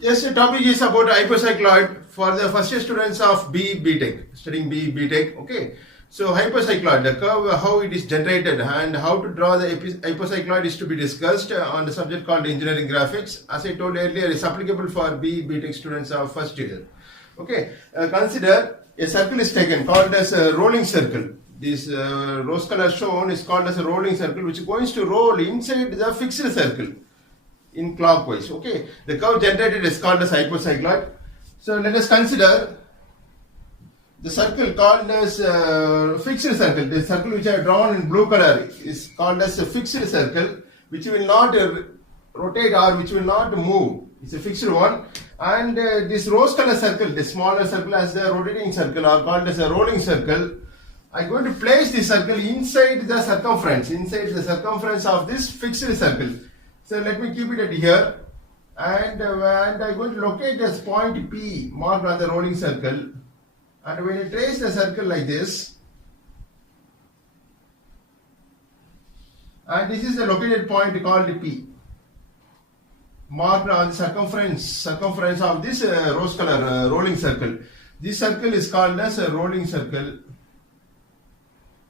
Yes, the topic is about hypocycloid for the first year students of BTech, studying BTech. Okay, so hypocycloid, the curve, how it is generated and how to draw the hypocycloid is to be discussed on the subject called engineering graphics. As I told earlier, it's applicable for BTech students of first year. Okay, consider a circle is taken called as a rolling circle. This rose color shown is called as a rolling circle, which is going to roll inside the fixed circle in clockwise. Okay, the curve generated is called as hypocycloid. So let us consider the circle called as fixed circle. The circle which I have drawn in blue color is called as a fixed circle, which will not rotate or which will not move. It's a fixed one. And this rose color circle, the smaller circle as the rotating circle, are called as a rolling circle. I'm going to place the circle inside the circumference of this fixed circle. So let me keep it at here, and I'm going to locate this point P marked on the rolling circle. And when you trace the circle like this, and this is the located point called P, marked on the circumference of this rose color rolling circle. This circle is called as a rolling circle,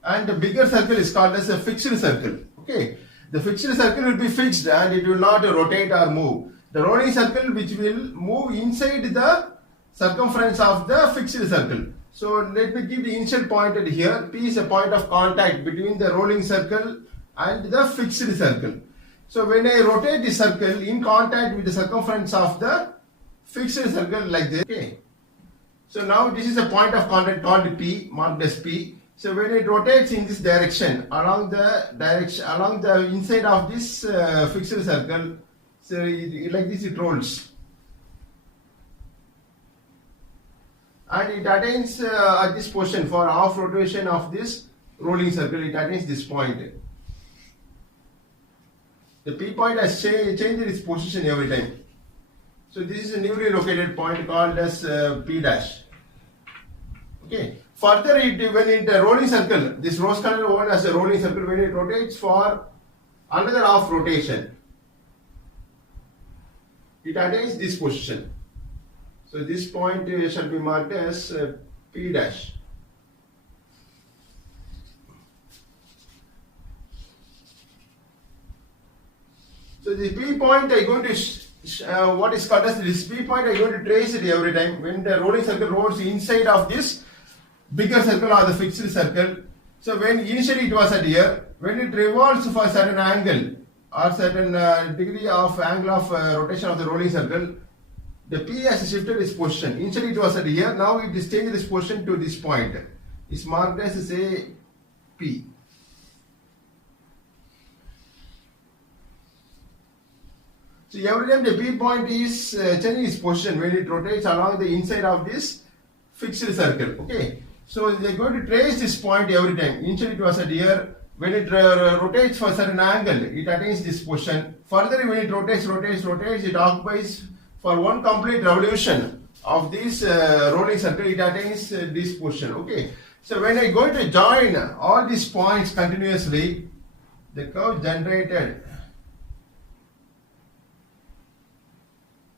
and the bigger circle is called as a fixed circle. Okay. The fixed circle will be fixed and it will not rotate or move. The rolling circle which will move inside the circumference of the fixed circle. So let me give the initial point at here. P is a point of contact between the rolling circle and the fixed circle. So when I rotate the circle in contact with the circumference of the fixed circle like this. Okay. So now this is a point of contact called P, marked as P. So when it rotates in this direction, along the inside of this fixed circle, so like this it rolls, and it attains at this position for half rotation of this rolling circle. It attains this point. The P point has changed its position every time. So this is a newly located point called as P dash. Okay. Further, when in the rolling circle, this rose color one as a rolling circle, when it rotates for another half rotation, it attains this position. So this point shall be marked as P dash. So the P point I going to what is called as this P point I going to trace it every time when the rolling circle rolls inside of this bigger circle or the fixed circle. So when initially it was at here, when it revolves for a certain angle or certain degree of angle of rotation of the rolling circle, the P has shifted its position. Initially it was at here, now it is changed its position to this point. It's marked as say P. So every time the P point is changing its position when it rotates along the inside of this fixed circle. Okay. So they are going to trace this point every time. Initially it was at here. When it rotates for a certain angle, it attains this position. Further, when it rotates, it occupies for one complete revolution of this rolling circle, it attains this position. Okay. So when I go to join all these points continuously, the curve generated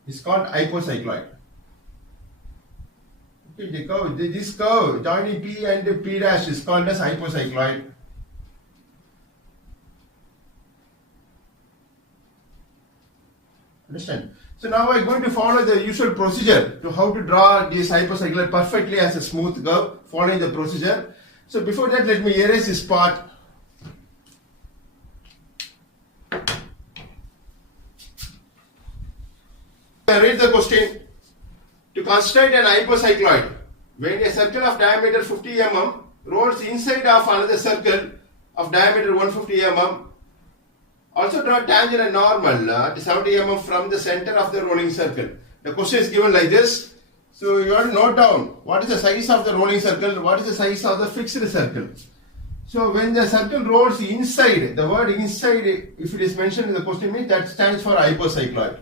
is called hypocycloid. Okay, this curve joining P and P dash is called as hypocycloid. Understand? So now I am going to follow the usual procedure to how to draw this hypocycloid perfectly as a smooth curve, following the procedure. So before that, let me erase this part. Read the question. To construct an hypocycloid, when a circle of diameter 50 mm rolls inside of another circle of diameter 150 mm, also draw tangent and normal at 70 mm from the center of the rolling circle. The question is given like this. So you have to note down what is the size of the rolling circle, what is the size of the fixed circle. So when the circle rolls inside, the word inside, if it is mentioned in the question, means that stands for hypocycloid.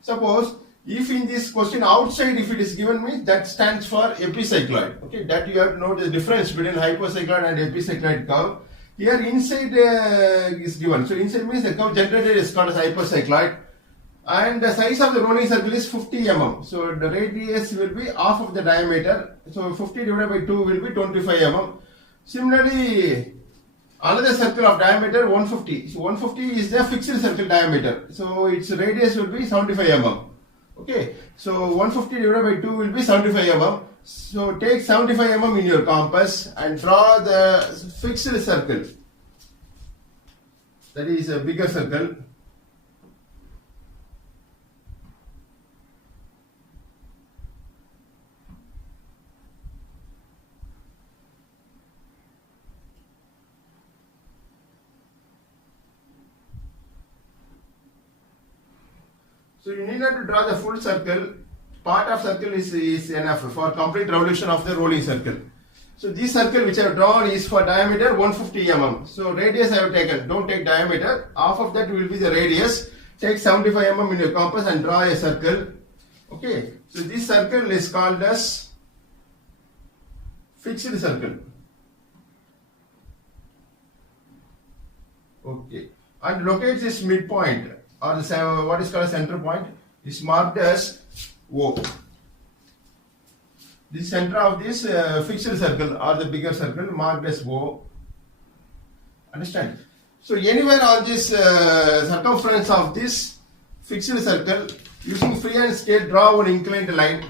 Suppose if in this question outside, if it is given me, that stands for epicycloid. Okay, that you have to know the difference between hypocycloid and epicycloid curve. Here inside is given. So inside means the curve generated is called as hypocycloid. and the size of the rolling circle is 50 mm. So the radius will be half of the diameter. So 50 divided by 2 will be 25 mm. Similarly, another circle of diameter 150. So 150 is the fixed circle diameter. So its radius will be 75 mm. Okay. So 150 divided by 2 will be 75 mm. So take 75 mm in your compass and draw the fixed circle. That is a bigger circle. So you need not to draw the full circle. Part of circle is enough for complete revolution of the rolling circle. So this circle which I have drawn is for diameter 150 mm. So radius I have taken. Don't take diameter. Half of that will be the radius. Take 75 mm in your compass and draw a circle. Okay. So this circle is called as fixed circle. Okay. And locate this midpoint, or the, what is called a center point, is marked as O. The center of this fixed circle or the bigger circle marked as O. Understand? So anywhere on this circumference of this fixed circle, using freehand scale, draw one inclined line.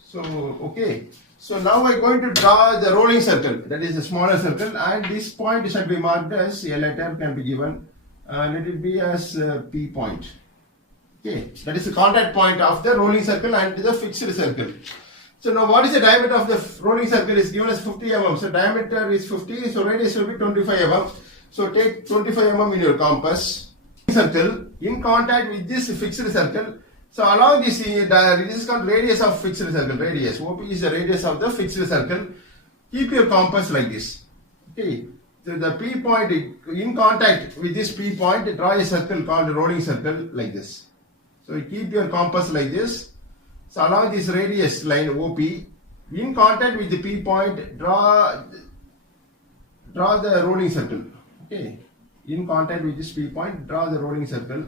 So, okay. So now we are going to draw the rolling circle, that is a smaller circle, and this point should be marked as a letter can be given. Let it be as P point. Okay, that is the contact point of the rolling circle and the fixed circle. So now what is the diameter of the rolling circle is given as 50 mm. So diameter is 50, so radius will be 25 mm. So take 25 mm in your compass. Circle in contact with this fixed circle. So along this, this is called radius of fixed circle. Radius, OP is the radius of the fixed circle. Keep your compass like this. Okay. So the P point in contact with this P point, draw a circle called a rolling circle like this. So you keep your compass like this. So along this radius line OP, in contact with the P point, draw the rolling circle. Okay. In contact with this P point, draw the rolling circle.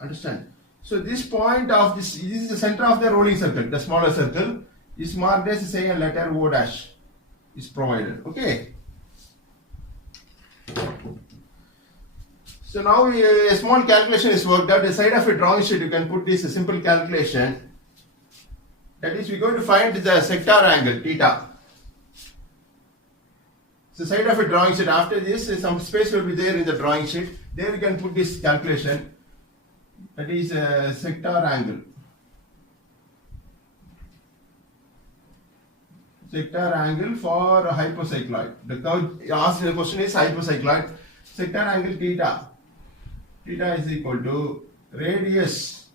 Understand? So this point of this is the center of the rolling circle, the smaller circle is marked as, say, a letter O dash is provided. Okay. So now a small calculation is worked out. The side of a drawing sheet you can put this simple calculation. That is, we are going to find the sector angle theta. So side of a drawing sheet. After this, some space will be there in the drawing sheet. There you can put this calculation. That is a sector angle. Sector angle for a hypocycloid. The curve asked the question is hypocycloid. Sector angle theta. Theta is equal to radius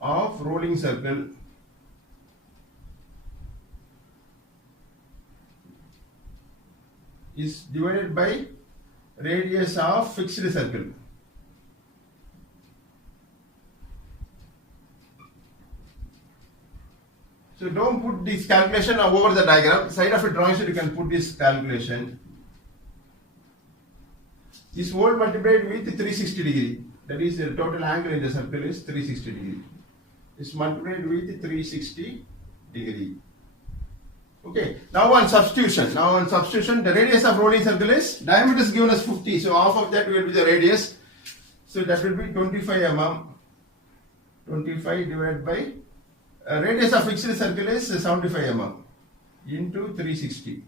of rolling circle is divided by radius of fixed circle. So don't put this calculation over the diagram. Side of a drawing sheet you can put this calculation. This whole multiplied with 360 degree. That is the total angle in the circle is 360 degree. It's multiplied with 360 degree. Okay. Now on substitution. The radius of rolling circle is diameter is given as 50. So half of that will be the radius. So that will be 25 mm. 25 divided by radius of fixed circle is 75 mm into 360.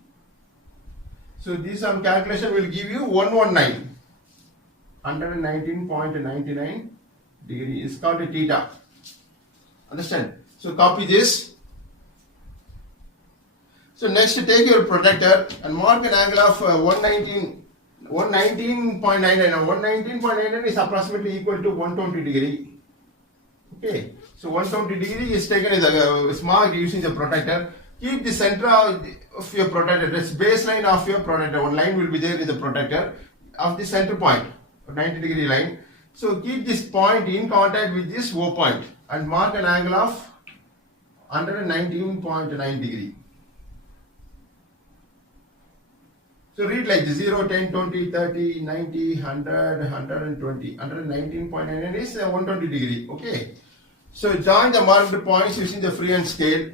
So this on calculation will give you 119.99 degree is called a theta. Understand? So copy this. So next take your protractor and mark an angle of 119.99. 119.99 is approximately equal to 120 degree. Okay. So 120 degree is taken as marked using the protractor. keep the center of your protector, that's baseline of your protector. One line will be there in the protector of the center point, 90-degree line. So keep this point in contact with this O point and mark an angle of 119.9 degree. So read like this: 0, 10, 20, 30, 90, 100, 120. 119.9 is 120 degree. Okay. So join the marked points using the freehand scale.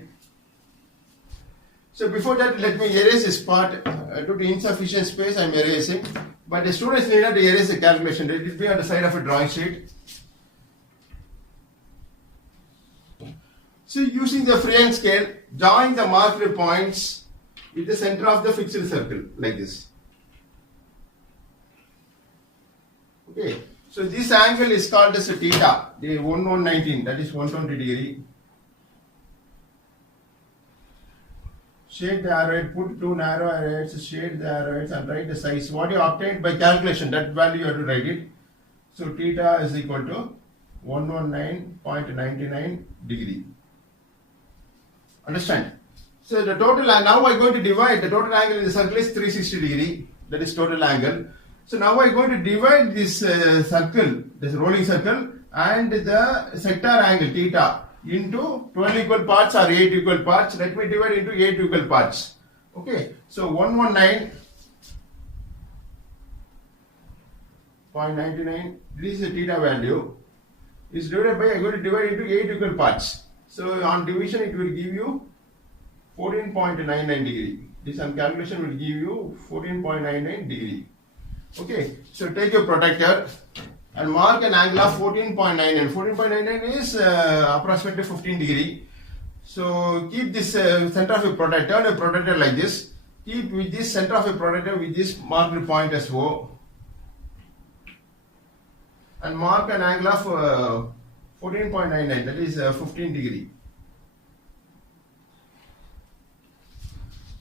So before that, let me erase this part. Due to insufficient space, I am erasing. But the students need not to erase the calculation. It will be on the side of a drawing sheet. So using the freehand scale, join the marked points with the center of the fixed circle like this. Okay. So this angle is called as a theta, the 1119, that is 120 degree. Shade the arrowhead, put two narrow arrowheads, shade the arrowheads and write the size. What you obtained by calculation, that value you have to write it. So theta is equal to 119.99 degree. Understand? So the total, now I am going to divide, the total angle in the circle is 360 degree, that is total angle. So now I am going to divide this circle, this rolling circle and the sector angle theta into 12 equal parts or 8 equal parts. Let me divide into 8 equal parts. Okay, so 119.99, this is the theta value, is divided by, I am going to divide into 8 equal parts. So on division it will give you 14.99 degree. This on calculation will give you 14.99 degree. Okay, so take your protector and mark an angle of 14.99. 14.99 is approximately 15 degree. So keep this center of a protector like this. Keep with this center of a protector with this marked point as O. And mark an angle of 14.99, that is 15 degree.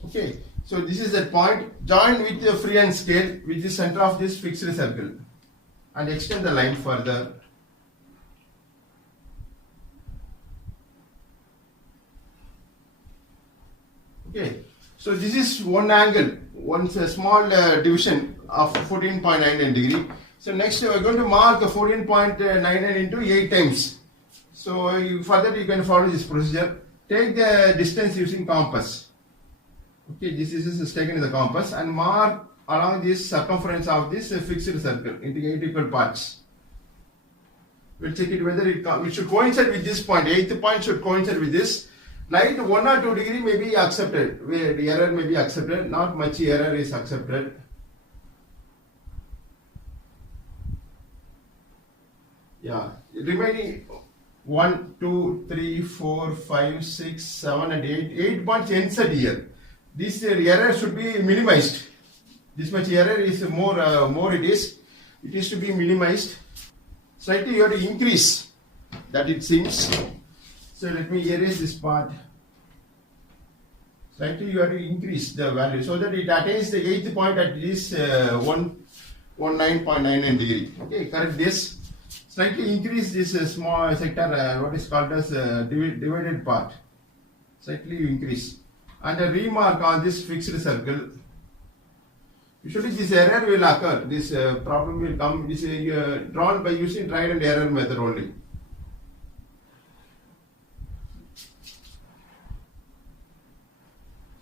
Okay, so this is a point. Join with the freehand scale with the center of this fixed circle and extend the line further. Okay, so this is one angle, one small division of 14.99 degree. So next we are going to mark 14.99 into 8 times. So further you can follow this procedure. Take the distance using compass. Okay, this is taken in the compass and mark along this circumference of this fixed circle into 8 equal parts. We'll check it whether it should coincide with this point. 8th point should coincide with this. Light 1 or 2 degree may be accepted. The error may be accepted. Not much error is accepted. Yeah, remaining 1, 2, 3, 4, 5, 6, 7 and 8. 8 points ends at here. This error should be minimized. This much error is more it is to be minimized. Slightly you have to increase that it seems. So let me erase this part. Slightly you have to increase the value so that it attains the 8th point at least 19.99 degree. Okay, correct this. Slightly increase this small sector, what is called as divided part. Slightly you increase. And a remark on this fixed circle. Usually this error will occur, this problem will come, this is drawn by using trial and error method only.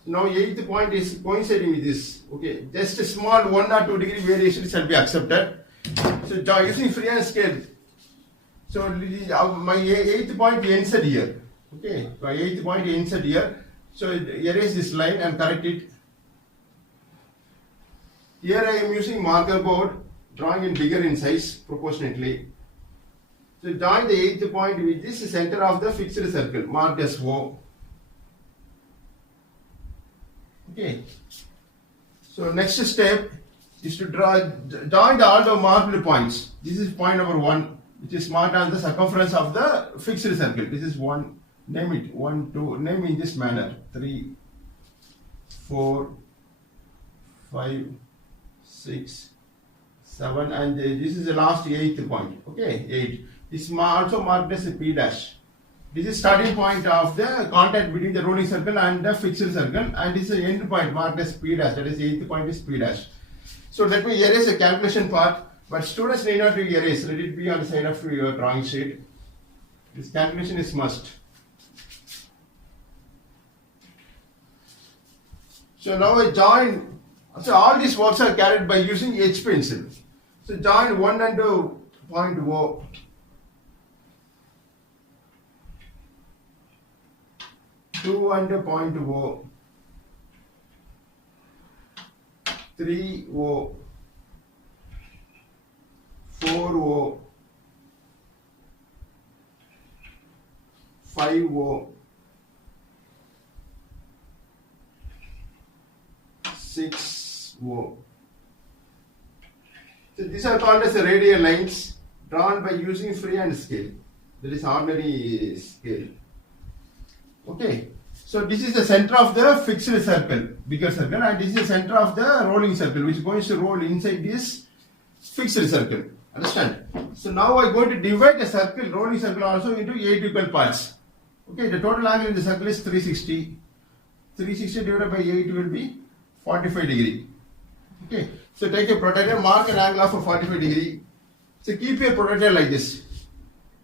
Now 8th point is coinciding with this. Okay, just a small 1 or 2 degree variation shall be accepted. So using freehand scale. So my 8th point ends at here. Okay, my 8th point ends at here. So erase this line and correct it. Here I am using marker board, drawing it bigger in size proportionately. So join the 8th point with this center of the fixed circle marked as O. Okay. So next step is to join all the marked points. This is point number 1, which is marked on the circumference of the fixed circle. This is 1. Name it 1, 2. Name in this manner 3, 4, 5, 6, 7, and this is the last 8th point. Okay, 8. This is also marked as a P dash. This is starting point of the contact between the rolling circle and the fixed circle, and this is the end point marked as P dash. That is the 8th point is P dash. So let me erase the calculation part, but students need not to erase. Let it be on the side of your drawing sheet. This calculation is must. So now I join. So all these works are carried by using H pencil. So join 1 and 2 point O. 2 and point O. 3 O. 4 O. 5 O. 6 O. So these are called as the radial lines drawn by using freehand scale. That is ordinary scale. Okay. So this is the center of the fixed circle, bigger circle, and this is the center of the rolling circle, which is going to roll inside this fixed circle. Understand? So now I am going to divide the circle, rolling circle also into 8 equal parts. Okay. The total angle in the circle is 360. 360 divided by 8 will be 45 degree. Okay, so take a protractor, mark an angle of 45 degree. So keep your protractor like this.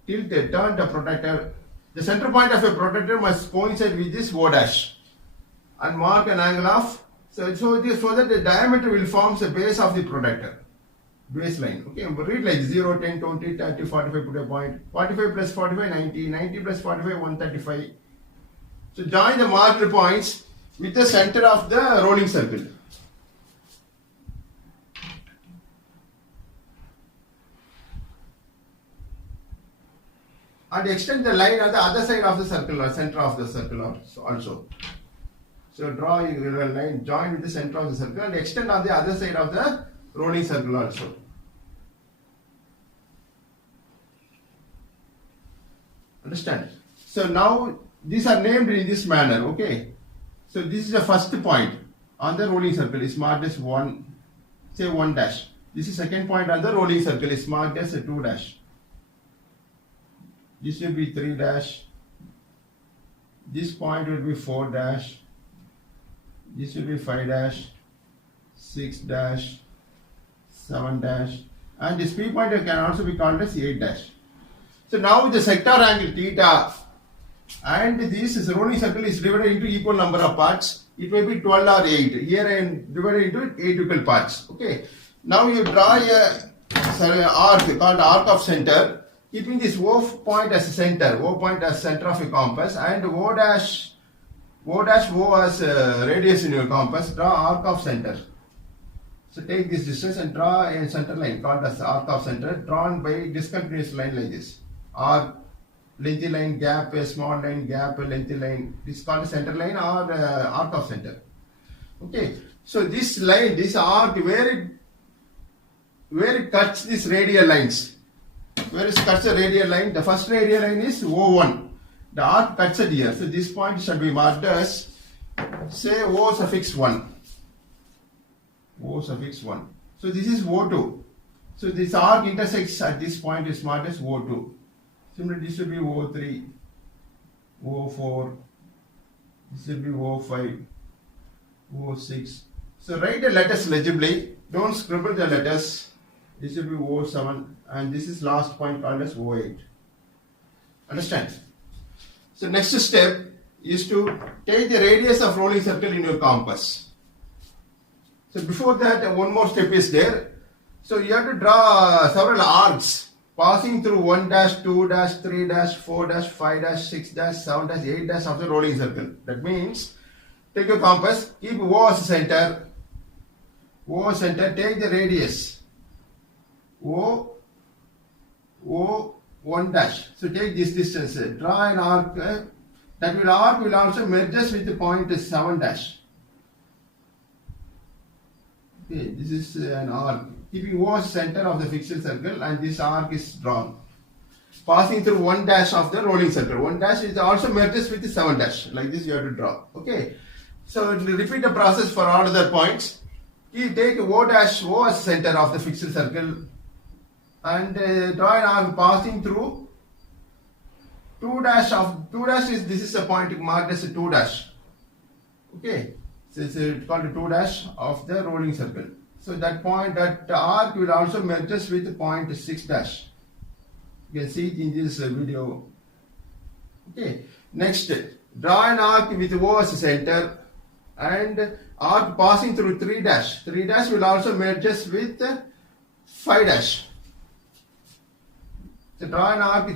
Tilt it, turn the protractor. The center point of a protractor must coincide with this O dash. And mark an angle of, so that the diameter will form the base of the protractor. Baseline. Okay, read like 0, 10, 20, 30, 45, put a point. 45 plus 45, 90. 90 plus 45, 135. So join the marked points with the center of the rolling circle. And extend the line on the other side of the circle or center of the circle also. So draw your line, join with the center of the circle and extend on the other side of the rolling circle also. Understand? So now these are named in this manner, okay? So this is the first point on the rolling circle is marked as 1, say 1 dash. This is second point on the rolling circle is marked as a 2 dash. This will be 3 dash. This point will be 4 dash. This will be 5 dash, 6 dash, 7 dash, and this P point can also be called as 8 dash. So now with the sector angle theta and this rolling circle is divided into equal number of parts. It may be 12 or 8. Here I am divided into 8 equal parts. Okay. Now you draw a arc called arc of center, keeping this O point as center, O point as center of a compass, and O dash O as radius in your compass. Draw arc of center. So take this distance and draw a center line called as arc of center, drawn by discontinuous line like this. Arc, lengthy line, gap, a small line, gap, a lengthy line. This is called a center line or arc of center. Okay. So this line, this arc, where it cuts these radial lines. Where it cuts the radial line? The first radial line is O1. The arc cuts it here. So this point should be marked as, say, O suffix 1. O suffix 1. So this is O2. So this arc intersects at this point is marked as O2. Similarly, this will be O3, O4, this will be O5, O6. So write the letters legibly. Don't scribble the letters. This will be O7 and this is last point called as O8. Understand? So next step is to take the radius of rolling circle in your compass. So before that, one more step is there. So you have to draw several arcs passing through 1 dash, 2 dash, 3 dash, 4 dash, 5 dash, 6 dash, 7 dash, 8 dash of the rolling circle. That means take your compass, keep O as center, take the radius O 1 dash. So take this distance, draw an arc. That arc will also merges with the point 7 dash. Okay, this is an arc. Keeping O as center of the fixed circle and this arc is drawn. Passing through 1 dash of the rolling circle. 1 dash is also merges with the 7 dash. Like this you have to draw. Okay. So repeat the process for all other points. You take O dash, O as center of the fixed circle and draw an arc passing through 2 dash is, this is a point marked as a 2 dash. Okay, so it's called a 2 dash of the rolling circle. So that point, that arc will also merges with point 6 dash. You can see it in this video. Okay, next, draw an arc with O as a center and arc passing through 3 dash. 3 dash will also merges with 5 dash. So draw an arc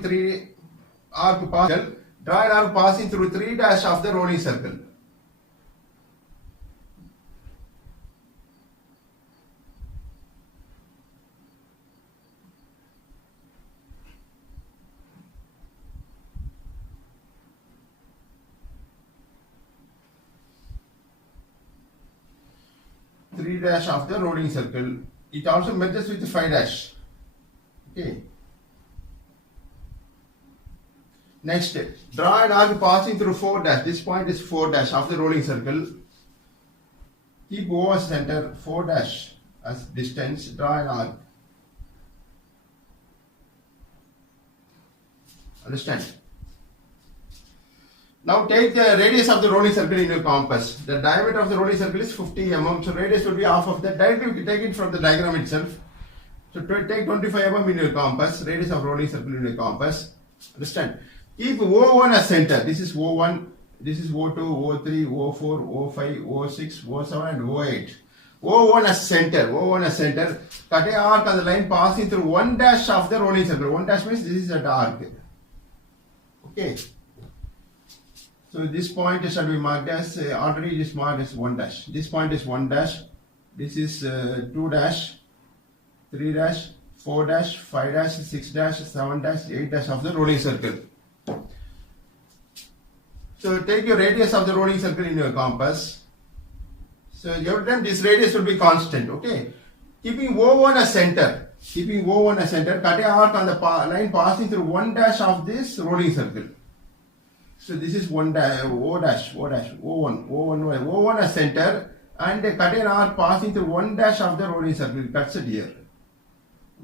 passing through 3 dash of the rolling circle. Three dash of the rolling circle. It also merges with 5 dash. Okay. Next, draw an arc passing through 4 dash. This point is 4 dash of the rolling circle. Keep O as center, 4 dash as distance. Draw an arc. Understand? Now take the radius of the rolling circle in your compass. The diameter of the rolling circle is 50 mm. So radius will be half of that. Directly you take it from the diagram itself. So take 25 mm in your compass. Radius of rolling circle in your compass. Understand? Keep O1 as center. This is O1. This is O2, O3, O4, O5, O6, O7 and O8. O1 as center. O1 as center. Cut a arc on the line passing through 1 dash of the rolling circle. 1 dash means this is an arc. Okay. So this point shall be marked as, already it is marked as 1 dash. This point is 1 dash. This is 2 dash, 3 dash, 4 dash, 5 dash, 6 dash, 7 dash, 8 dash of the rolling circle. So take your radius of the rolling circle in your compass. So every time this radius will be constant. Okay. Keeping O1 as center. Keeping O1 as center, cut a arc on the line passing through 1 dash of this rolling circle. So this is 1 dash, O1 as center and cut an arc passing through 1 dash of the rolling circle. It cuts it here.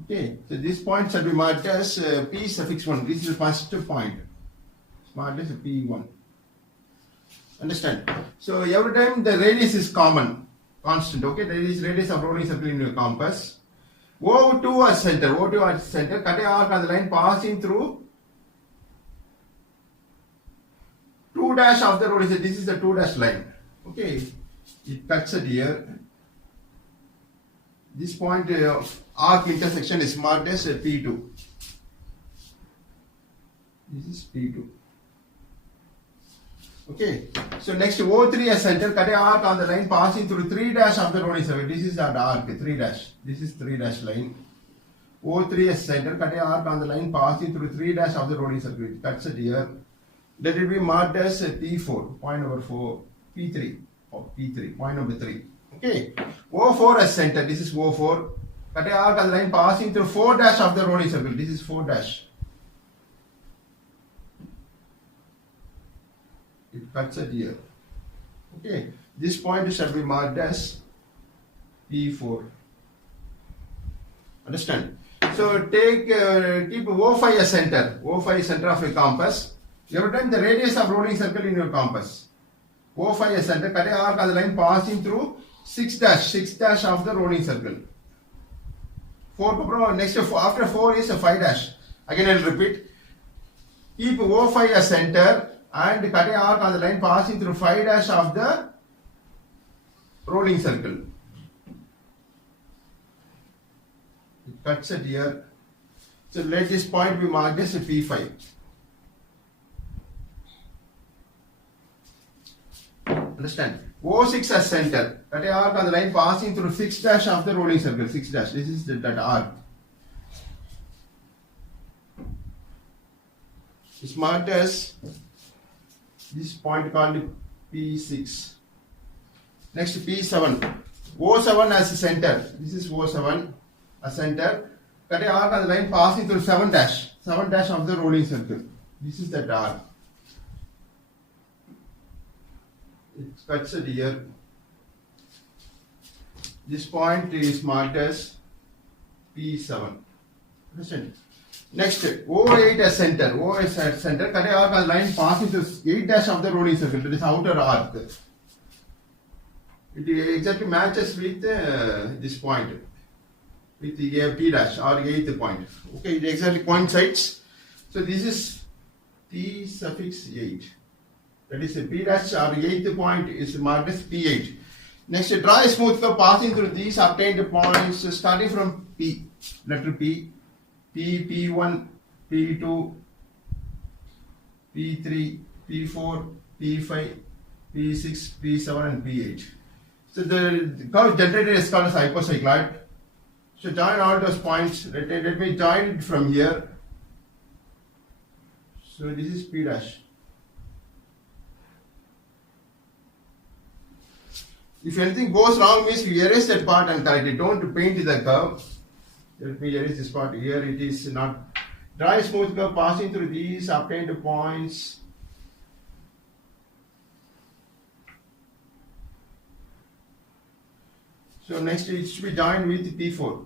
Okay, so this point shall be marked as P suffix 1. This is the first point. It's marked as P1. Understand? So every time the radius is common, constant. Okay, there is radius of rolling circle in your compass. O2 as center, cut an arc on the line passing through 2 dash of the rolling circle. This is the 2 dash line. Okay, it cuts it here. This point of arc intersection is marked as P2. This is P2. Okay, so next O3 as center, cut an arc on the line passing through 3 dash of the rolling circle. This is the arc, 3 dash. This is 3 dash line. O3 as center, cut an arc on the line passing through 3 dash of the rolling circle. It cuts it here. That will be marked as P4, point number 4, P3, or P3, point number 3. Okay, O4 as center, this is O4. Cut an arc on the line passing through 4 dash of the rolling circle. This is 4 dash. It cuts it here. Okay, this point shall be marked as P4. Understand? So take keep O5 as center. O5 is center of your compass. Every time the radius of rolling circle in your compass. O5 as center, cut an arc on the line passing through 6 dash of the rolling circle. 4, next after 4 is a 5 dash. Again I will repeat. Keep O5 as center and cut an arc on the line passing through 5 dash of the rolling circle. It cuts it here. So let this point be marked as a P5. Understand? O6 as center. Cut an arc on the line passing through 6 dash of the rolling circle. 6 dash. This is that arc. It's marked as this point called P6. Next P7. O7 as a center. This is O7 as center. Cut an arc on the line passing through 7 dash. 7 dash of the rolling circle. This is that arc. It cuts it here. This point is marked as P7. Understand? Next, O8 as center. O as center. Cut a arc on line passing through 8 dash of the rolling circle. That is outer arc. It exactly matches with this point, with the P dash or 8th point. Okay, it exactly coincides. So this is P suffix 8. That is a P dash or 8th point is marked as P8. Next, draw a smooth curve passing through these obtained points starting from P, letter P, P1, P2, P3, P4, P5, P6, P7 and P8. So the curve generated is called as hypocycloid. So join all those points. Let me join it from here. So this is P dash. If anything goes wrong means you erase that part and correct it. Don't paint the curve. Let me erase this part. Here it is not. Draw a smooth curve passing through these obtained points. So next it should be joined with P4.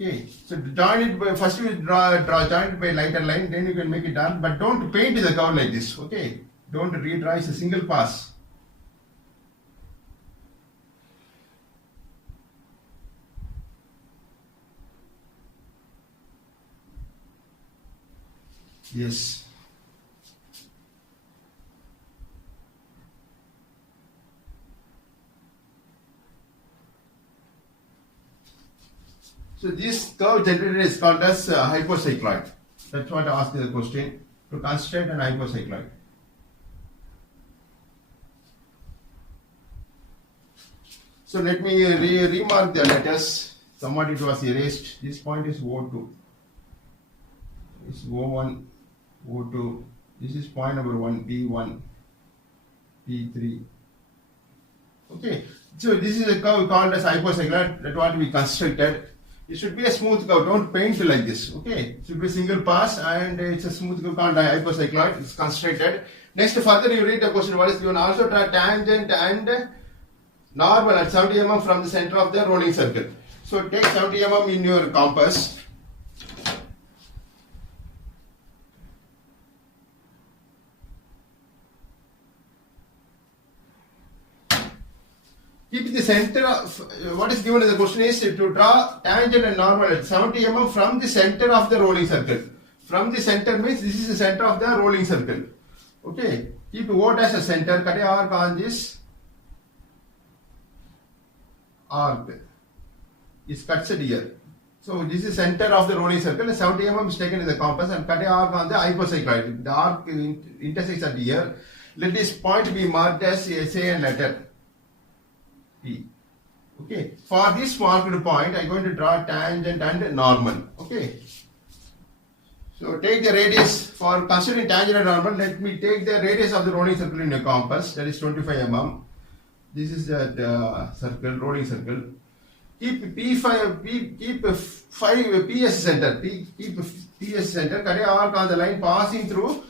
Okay, so join it by, first you draw join it by lighter line, then you can make it dark, but don't paint the curve like this. Okay, don't redraw, it's a single pass. Yes. So this curve generated is called as hypocycloid. That's what I asked the question, to construct an hypocycloid. So let me remark the letters. Somewhat it was erased. This point is O2. It's O1, O2. This is point number 1, P1, P3. Okay. So this is a curve called as hypocycloid. That's what we constructed. It should be a smooth curve. Don't paint like this. Okay. It should be a single pass and it's a smooth curve called hypocycloid. It's constructed. Next, further you read the question. What is given? Also draw tangent and normal at 70 mm from the center of the rolling circle. So take 70 mm in your compass. Keep the center of what is given in the question is to draw tangent and normal at 70 mm from the center of the rolling circle. From the center means this is the center of the rolling circle. Okay. Keep O dash as center. Cut a arc on this arc. It cuts it here. So this is center of the rolling circle. 70 mm is taken in the compass and cut a arc on the hypocycloid. The arc intersects at here. Let this point be marked as say and letter P. Okay. For this marked point, I am going to draw tangent and normal. Okay. So take the radius for considering tangent and normal. Let me take the radius of the rolling circle in a compass. That is 25 mm. This is the circle, rolling circle. Keep P5, keep 5 PS center. Keep PS center. Cut a arc on the line passing through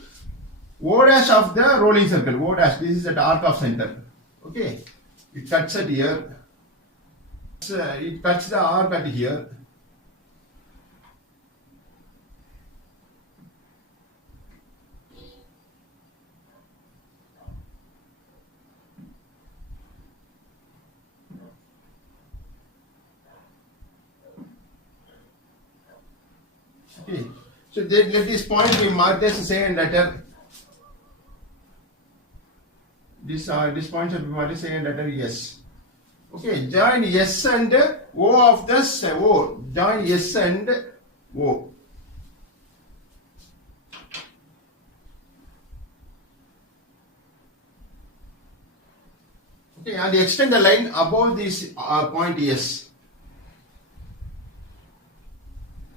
O dash of the rolling circle. O dash. This is at arc of center. Okay. It cuts it here. It cuts the arc at here. Okay. So let this point be marked as say and letter. This point should be marked as say and letter yes. Okay. Join S and O of this O. Join S and O. Okay, and extend the line above this point S.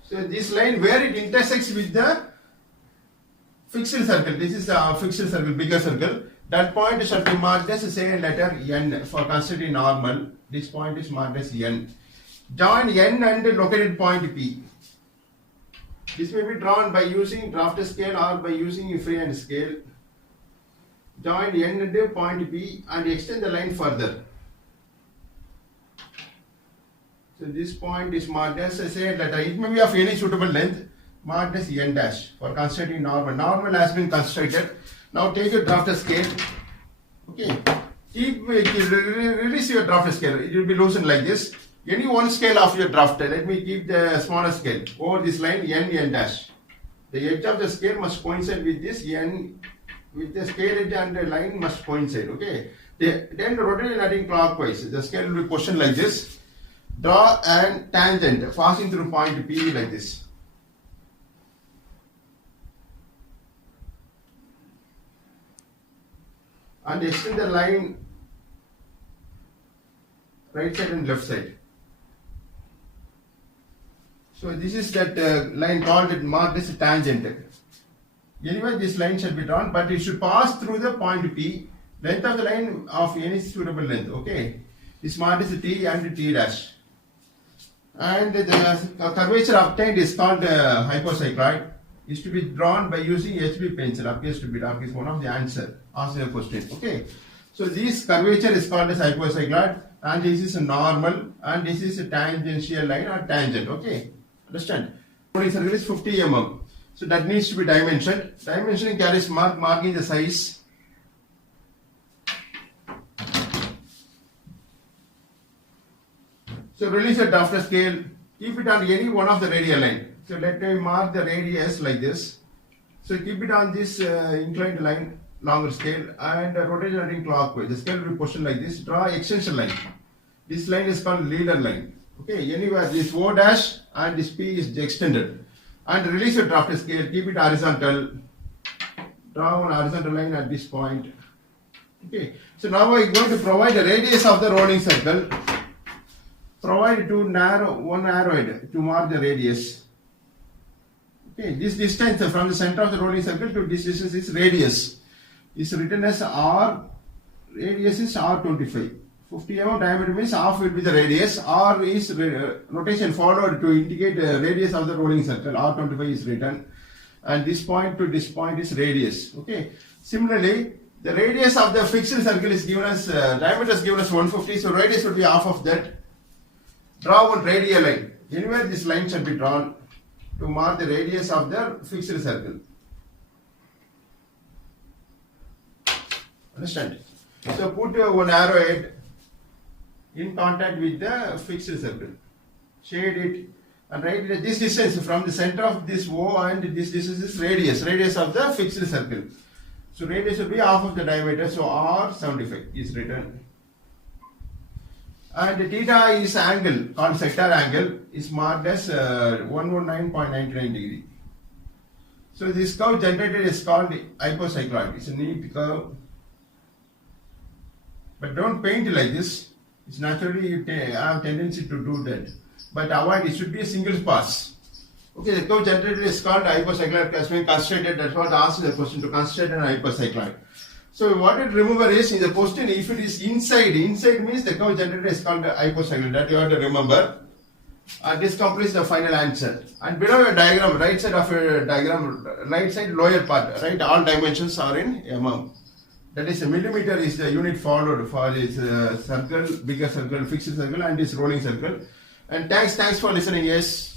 So this line where it intersects with the fixed circle. This is a fixed circle, bigger circle. That point should be marked as say letter N for considering normal. This point is marked as N. Join N and located point P. This may be drawn by using draft scale or by using freehand scale. Join N and point P and extend the line further. So this point is marked as, I say that it may be of any suitable length, marked as n dash for constructing normal. Normal has been constructed. Now take your drafter scale. Okay. Release your drafter scale. It will be loosened like this. Any one scale of your drafter. Let me keep the smaller scale over this line n dash. The edge of the scale must coincide with this n, with the scale edge and the line must coincide. Okay. Then rotate it clockwise. The scale will be positioned like this. Draw a tangent passing through point P like this. And extend the line right side and left side. So this is that line called it marked as a tangent. Anyway, this line should be drawn, but it should pass through the point P. Length of the line of any suitable length. Okay, this marked as T and T dash. And the curvature obtained is called hypocycloid. Is to be drawn by using HB pencil. Appears to be dark is one of the answer. Ask the question. Okay, so this curvature is called as hypocycloid, and this is a normal, and this is a tangential line or tangent. Okay, understand? Rolling circle is 50 mm. So that needs to be dimensioned. Dimensioning carries marking the size. So release a drafter scale. Keep it on any one of the radial line. So let me mark the radius like this. So keep it on this inclined line, longer scale, and rotate it clockwise. The scale will be positioned like this. Draw extension line. This line is called leader line. Okay, anywhere this O dash and this P is extended. And release your drafter scale. Keep it horizontal. Draw one horizontal line at this point. Okay. So now we are going to provide the radius of the rolling circle. Provide one arrowhead to mark the radius. Okay, this distance from the center of the rolling circle to this distance is radius. Is written as R. Radius is R25. 50 mm diameter means half will be the radius. R is rotation followed to indicate the radius of the rolling circle. R25 is written, and this point to this point is radius. Okay. Similarly, the radius of the fixed circle is given as diameter is given as 150. So radius will be half of that. Draw one radial line. Anywhere this line should be drawn to mark the radius of the fixed circle. Understand? So put one arrowhead in contact with the fixed circle. Shade it and write this distance from the center of this O, and this distance is radius of the fixed circle. So radius will be half of the diameter. So R75 is written. And theta is angle, called sector angle, is marked as 119.99 degree. So this curve generated is called hypocycloid. It's a neat curve. But don't paint it like this. It's naturally you have tendency to do that. But avoid, it should be a single pass. Okay, the curve generated is called hypocycloid, has been constructed. That's what asked the question, to construct an hypocycloid. So what it remember is, in the question, if it is inside means the curve generator is called hypocycloid. That you have to remember. And this completes the final answer. And below your diagram, right side of your diagram, right side lower part, right, all dimensions are in mm. That is a millimeter is the unit followed for this circle, bigger circle, fixed circle, and this rolling circle. And thanks for listening. Yes.